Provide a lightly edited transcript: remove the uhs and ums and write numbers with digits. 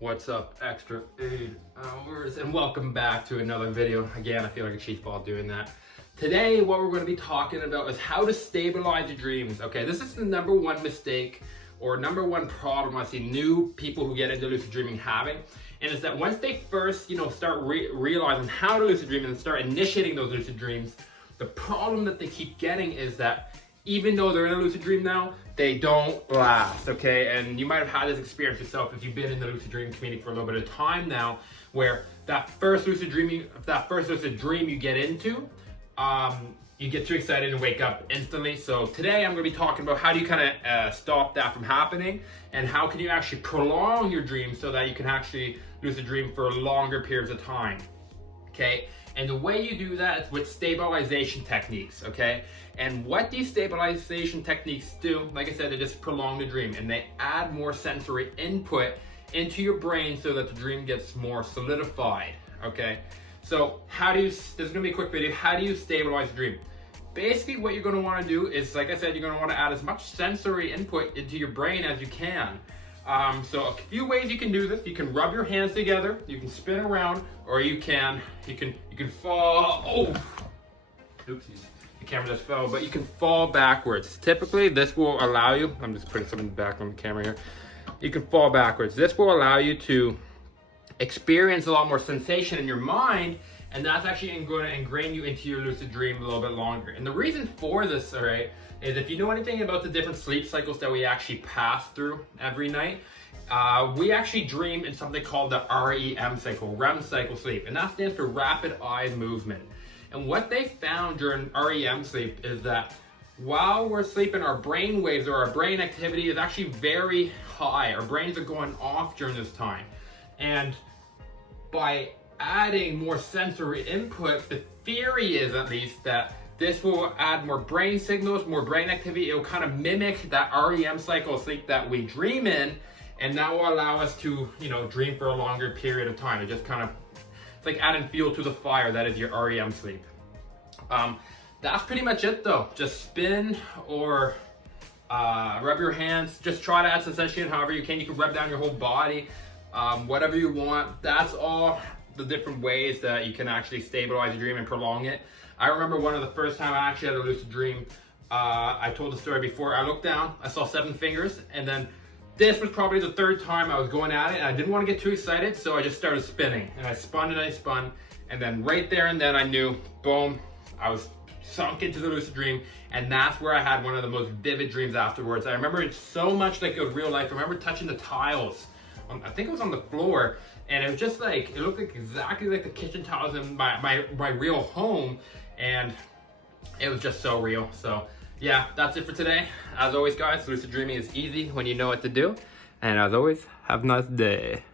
What's up, extra 8 hours, and welcome back to another video. Again, I feel like a cheese ball doing that. Today, what we're going to be talking about is how to stabilize your dreams. Okay, this is the number one mistake or number one problem I see new people who get into lucid dreaming having, and it's that once they first, start realizing how to lucid dream and start initiating those lucid dreams, the problem that they keep getting is that even though they're in a lucid dream now, they don't last, okay? And you might have had this experience yourself if you've been in the lucid dream community for a little bit of time now, where that first lucid dream you get into, you get too excited and wake up instantly. So today I'm going to be talking about how do you kind of stop that from happening, and how can you actually prolong your dream so that you can actually lucid dream for longer periods of time, okay? And the way you do that is with stabilization techniques, okay? And what these stabilization techniques do, like I said, they just prolong the dream and they add more sensory input into your brain so that the dream gets more solidified, okay? So this is gonna be a quick video. How do you stabilize the dream? Basically what you're gonna wanna do is, like I said, you're gonna wanna add as much sensory input into your brain as you can. So a few ways you can do this. You can rub your hands together, you can spin around, or you can fall. Oh, oopsies, the camera just fell, but you can fall backwards. Typically, this will allow you, I'm just putting something back on the camera here. You can fall backwards. This will allow you to experience a lot more sensation in your mind, and that's actually going to ingrain you into your lucid dream a little bit longer. And the reason for this, all right, is if you know anything about the different sleep cycles that we actually pass through every night, we actually dream in something called the REM cycle, REM cycle sleep, and that stands for rapid eye movement. And what they found during REM sleep is that while we're sleeping, our brain waves or our brain activity is actually very high. Our brains are going off during this time. And by adding more sensory input, the theory is at least that this will add more brain signals, more brain activity. It will kind of mimic that REM cycle of sleep that we dream in, and that will allow us to, dream for a longer period of time. It just kind of, it's like adding fuel to the fire that is your REM sleep. That's pretty much it though. Just spin or rub your hands. Just try to add sensation however you can. You can rub down your whole body, whatever you want. That's all the different ways that you can actually stabilize your dream and prolong it. I remember one of the first time I actually had a lucid dream, I told the story before, I looked down, I saw 7 fingers, and then this was probably the 3rd time I was going at it, and I didn't want to get too excited, so I just started spinning, and I spun and I spun, and then right there and then I knew, boom, I was sunk into the lucid dream, and that's where I had one of the most vivid dreams afterwards. I remember it so much like it was real life. I remember touching the tiles, I think it was on the floor, and it was just like, it looked like exactly like the kitchen tiles in my real home, and it was just so real. So yeah, that's it for today. As always guys, lucid dreaming is easy when you know what to do, and as always, have a nice day.